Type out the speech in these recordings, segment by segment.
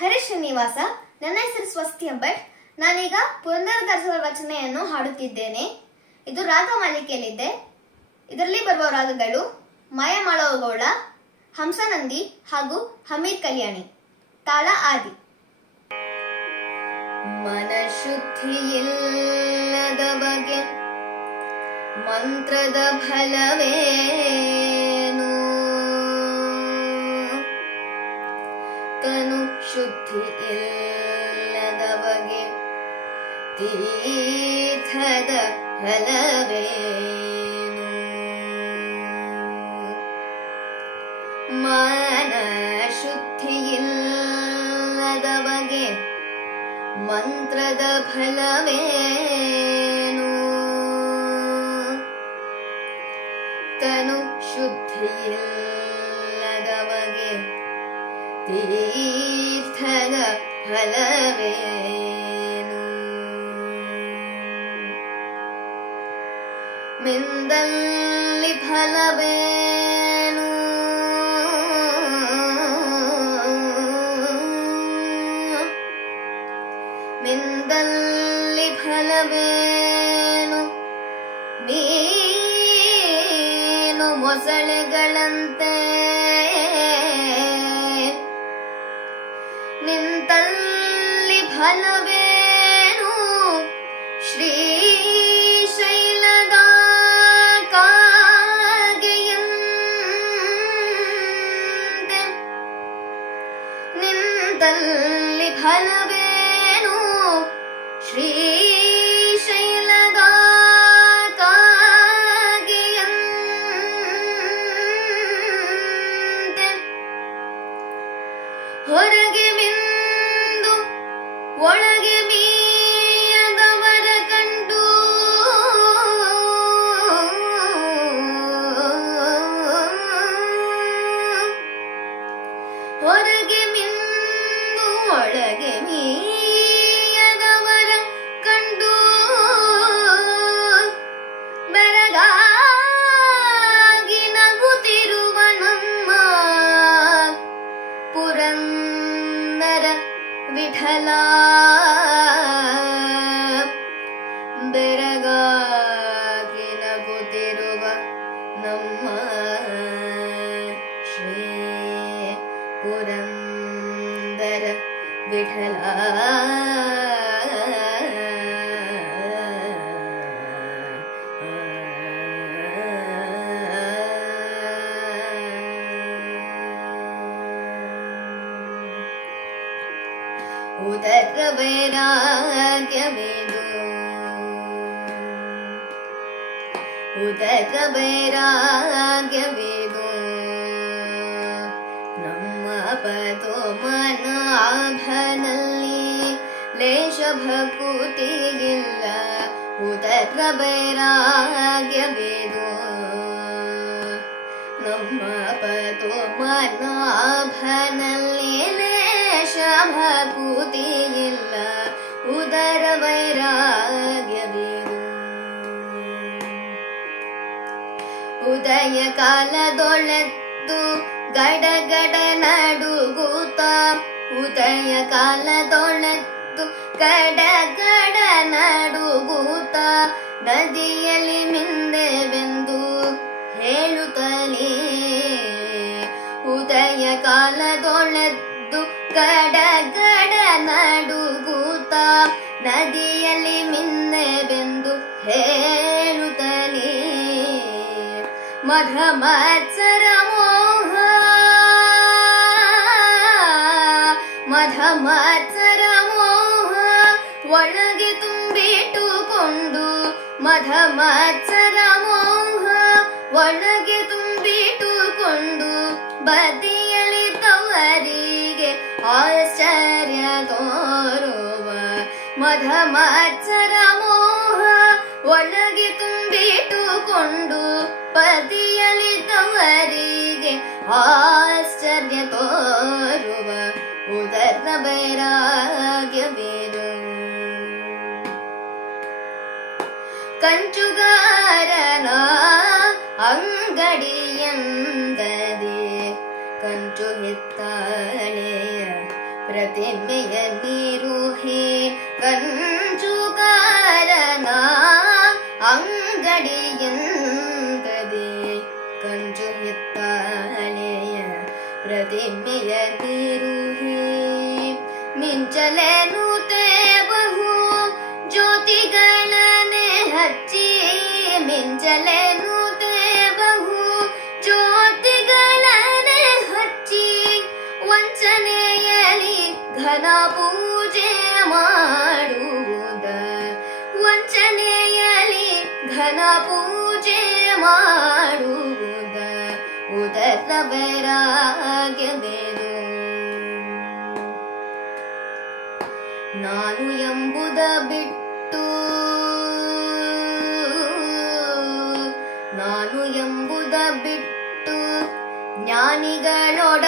ಹರೇ ಶ್ರೀನಿವಾಸ, ನನ್ನ ಹೆಸರು ಸ್ವಸ್ತಿ ಅಂಬಟ್. ನಾನೀಗ ಪುರಂದರದಾಸರ ರಚನೆಯನ್ನು ಹಾಡುತ್ತಿದ್ದೇನೆ. ಇದು ರಾಗ ಮಾಲಿಕೆಯಲ್ಲಿದೆ. ಇದರಲ್ಲಿ ಬರುವ ರಾಗಗಳು ಮಾಯಮಾಳವಗೌಳ ಹಂಸನಂದಿ ಹಾಗೂ ಹಮೀರ್ ಕಲ್ಯಾಣಿ, ತಾಳ ಆದಿ. ಮನಶುದ್ಧಿಯಿಲ್ಲದ ಬಗೆ ಮಂತ್ರದ ಫಲವೇನು ತನು ಶುದ್ಧಿ ಇಲ್ಲದ ಬಗೆ ತೀರ್ಥದ ಫಲವೇನು? ಮನ ಶುದ್ಧಿಯಿಲ್ಲದ ಬಗೆ ಮಂತ್ರದ ಫಲವೇನು? ತನು ಶುದ್ಧಿಯಿಲ್ಲದ ಬಗೆ ತೀರ್ಥದ ಫಲವೇನು? ಮಿಂದಲ್ಲಿ ಫಲವೇನು? ಮಿಂದಲ್ಲಿ ಫಲವೇನು? ನೀನು ಮೊಸಳೆಗಳಂತೆ and ವಿಠಲ ಬೆರಗಾಗಿ ನಗುತ್ತಿರುವ ನಮ್ಮ ಶ್ರೀ ಪುರಂದರ ವಿಠಲ ಉದರ ವೈರಾಗ್ಯವೇದು ಉದರ ವೈರಾಗ್ಯವೇದು ನಮ್ಮ ಪದೋ ಮನಾಭನಲ್ಲಿ ಲೇಷ ಭಕುತಿಯಿಲ್ಲ ಉದರ ವೈರಾಗ್ಯವೇದು ನಮ್ಮ ಪದೋ ಮನಾಭನಲ್ಲಿ ಲೇಷ ಭಕುತಿ ಉದಯ ಕಾಲದೊಳೆದ್ದು ಗಡಗಡ ನಡುಗೂತ ಉದಯ ಕಾಲದೊಳೆದ್ದು ಗಡಗಡ ನಡುಗೂತ ನದಿಯಲ್ಲಿ ಮಿಂದೆವೆಂದು ಮಧ ಮತ್ಸರ ಮೋಹ ಮಧ ಮತ್ಸರ ಮೋಹ ಒಳಗೆ ತುಂಬಿಟ್ಟುಕೊಂಡು. ಮಧ ಮತ್ಸರ ಮೋಹ ಒಳಗೆ ತುಂಬಿಟ್ಟುಕೊಂಡು. ಬದಿಯಲ್ಲಿ ತವರಿಗೆ ಆಶ್ಚರ್ಯ ತೋರುವ ಮಧ ಮತ್ಸರ ಮೋಹ ಒಳಗೆ ತುಂಬಿಟ್ಟುಕೊಂಡು ಪತಿಯಲ್ಲಿ ತವರಿಗೆ ಆಶ್ಚರ್ಯ ತೋರುವ ಉದರ ವೈರಾಗ್ಯವೇನು ಕಂಚುಗಾರನ ಅಂಗಡಿಯಂದದೆ ಕಂಚು ಹಿತ್ತಾಳೆಯ ಪ್ರತಿಮೆಯ ನೀರು ಹೇ ಕಂಚುಗಾರನ ಅಂಗಡಿಯಂಗದೆ ಕಂಜು ಎತ್ತಾಳೆಯ ಪ್ರತಿಮೆಯ ತಿರುಹಿ. ಮಿಂಚಲೇನು ಬಹು ಜ್ಯೋತಿಗಳನೆ ಹಚ್ಚಿ. ಮಿಂಚಲೇನು ಬಹು ಜ್ಯೋತಿಗಳನೆ ಹಚ್ಚಿ. ವಂಚನೆಯಲ್ಲಿ ಘನ ಪೂಜೆ ಮಾಡುವುದ ಪೂಜೆ ಮಾಡುವುದ ಉದರ ವೈರಾಗ್ಯವೇನು? ನಾನು ಎಂಬುದ ಬಿಟ್ಟು ನಾನು ಎಂಬುದ ಬಿಟ್ಟು ಜ್ಞಾನಿಗಳೊಡನಾಡಿ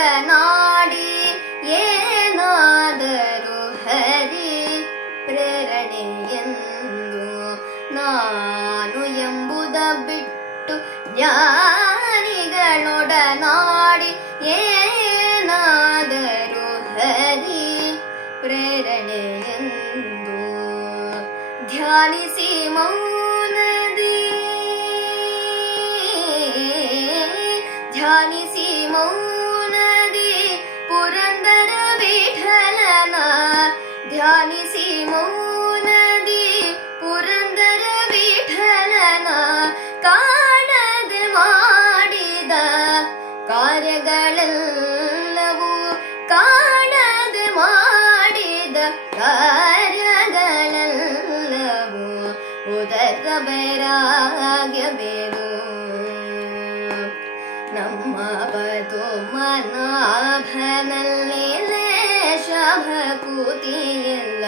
ಧ್ಯಾನಿಸಿ ಮೌನದಿ ಪುರಂದರ ವಿಠಲನ. ಧ್ಯಾನಿಸಿ ಮೌನದಿ ಪುರಂದರ ವಿಠಲನ. ಕಾಣದ ಮಾಡಿದ ಕಾರ್ಯಗಳೆಲ್ಲವೂ ಕಾಣದ ಮಾಡಿದ ಕಾರ್ಯಗಳೆಲ್ಲವೂ. ಉದರ ವೈರಾಗ್ಯವೇನು ಮನಾಭನಲ್ಲಿ ಶಭಕೂತಿಯಿಲ್ಲ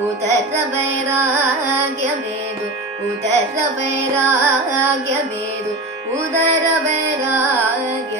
ಉದರ ವೈರಾಗ್ಯವೇದು ಉದರ ವೈರಾಗ್ಯವೇದು ಉದರ ವೈರಾಗ್ಯವೇದು